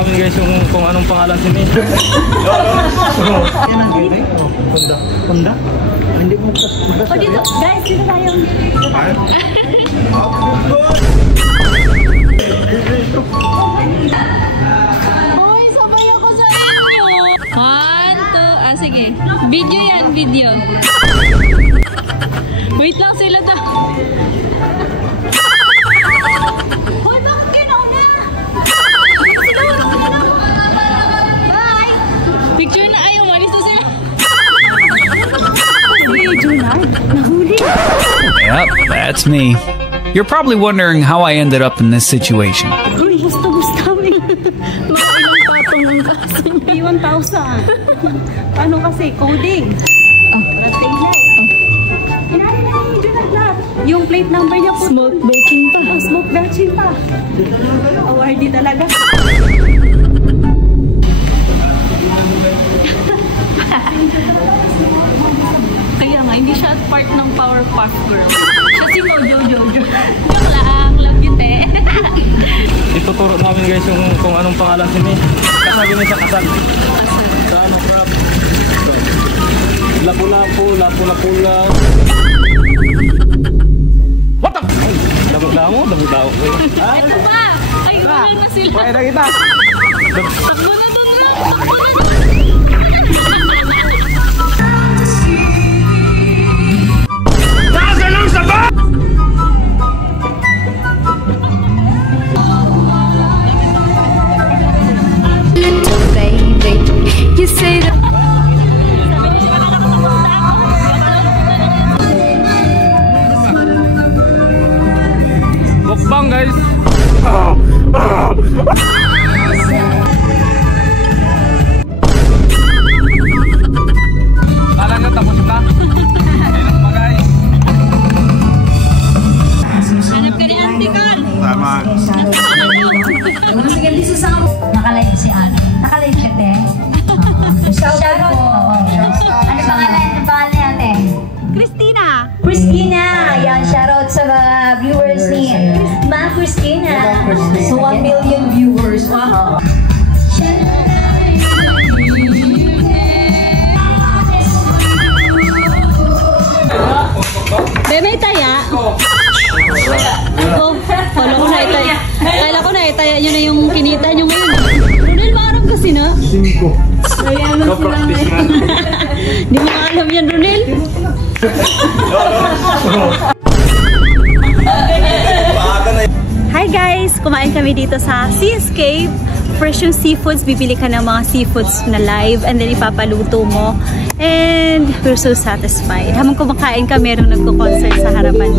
namin guys yung kung anong pangalan si May. Honda. Honda? Hindi mo o dito, guys, dito tayo. Hoy, sabay ako sa inyo. 1, 2, sige. Video yan, video. Wait lang sila to. Hoy, bakit ginauna? Bye! Picture na ayaw, malis na sila. Si Junard, nahuli. Yep, that's me. You're probably wondering how I ended up in this situation. Gusto-gusto mo. Mga ilang patong ng kaso niya. 1,000. Paano kasi? Coding. Rating na. Hinali na yung Junard lahat. Yung plate number niya po. Smoke batching pa. Smoke batching pa. Awardee talaga. Kaya nga, hindi siya part ng Powerpuff Girls. Siya si Mojo Jojo. Joke lang, love you, te. Ituturo namin guys yung kung anong pangalan si May. Kasabi niya sa kasal. Sa ano, crap. Lapu-lapu, lapu-lapula. What the? Ay, damog-damo, damog-damo. Ito ba? Ay, wala na sila. Pwede na kita. Takbo na doon lang. Takbo na doon. Mukbang guys. Kala nyo tapos na? Ayun pa guys. Hanap ka ni Auntie Carl. Tama. Nakalive si Ana. Nakalive siya, te. Shoutout po. Ano pangalan niya, te? Christina. Christina. Yan, shoutout sa mga viewers ni Ma Christina. So, 1 million viewers. Wow. May taya. Ito, kala ko na itaya. Kala ko na itaya nyo na yung kinita nyo ngayon. Ronel, maarap kasi na. 5. Mayaman sila ngayon. Di mo alam yan, Ronel. Hi guys! Kumain kami dito sa Seascape. Fresh yung seafoods. Bibili ka ng mga seafoods na live and then ipapaluto mo. And we're so satisfied. Habang kumakain ka, merong nagko-concert sa harapan.